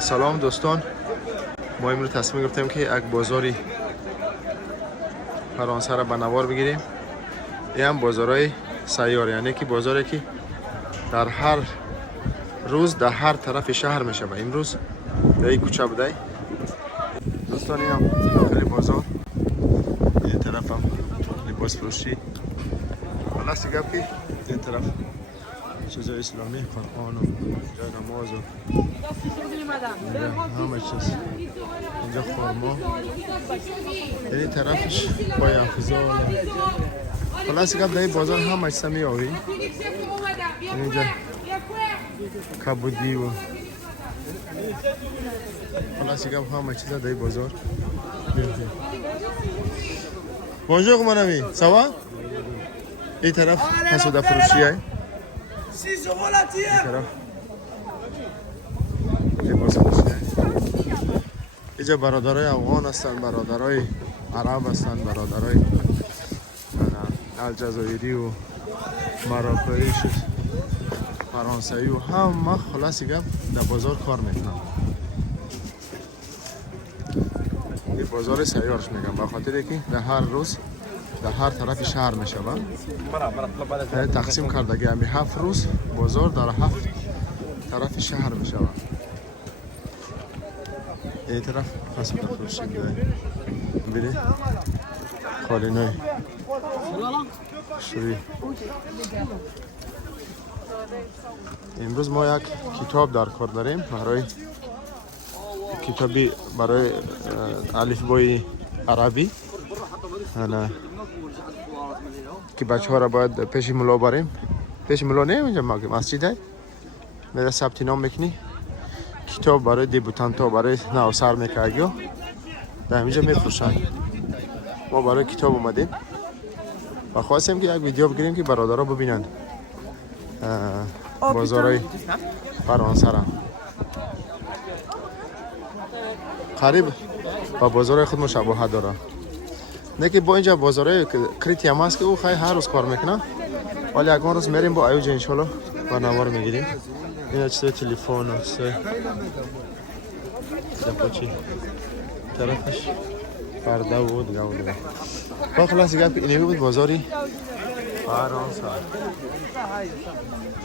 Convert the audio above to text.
سلام دوستان، ما امروز تصمیم گرفتیم که یک بازاری فرانسه را به نوار بگیریم. این هم بازارهای سیار، یعنی که بازاری که در هر روز در هر طرف شهر میشه. و امروز در این کوچه بوده دوستان. این هم داخل بازار، این طرف هم لباس فروشی. خلاص گپ که این طرف چیزای اسلامی، قرآن و جای نماز و همه چیز. اینجا خورما، این طرفش پای انفضال. خلاص گپ در این بازار همه چیز می آوری. اینجا کبودی و خلاص گپ همه چیز در این بازار. Bonjour mon ami, ça va? این طرف حسوده فروشی های. اینجا برادرای افغان هستن، برادرای عرب هستن، برادرای الجزایری و مراکشی، فرانسوی و همه خلاصی گپ در بازار کار میکنن. این بازار سیارش میگم به خاطر که در هر روز در هر طرف شهر میشه. تقسیم کردگی همی 7 روز بازار در 7 طرف شهر میشه. این طرف حسوده فروشی داره. ببینید قالینای شوی. امروز ما یک کتاب در کار داریم، برای کتابی برای الفبای عربی که بچه ها را باید پیش ملا بریم. پیش ملا نه، اینجا مسجد های میره ثبت نام میکنی. کتاب برای دیبوتانت ها، برای نو سر میکردی در اینجا میفروشن. ما برای کتاب اومدیم و خواستیم که یک ویدیو بگیریم که برادرها ببینن بازارهای فرانسه را. قریب با بازارهای خود مشابهت داره. نه که با اینجا بازارهای کریتی هم هست که او خیلی هر روز کار میکنه، ولی اگه روز میریم با ایوج انشالله با نوار میگیریم. این چیز تلفن است، دپوچی طرفش پرده و دیگه و دیگه. خلاص گپ اینه بود بازاری فرانسه.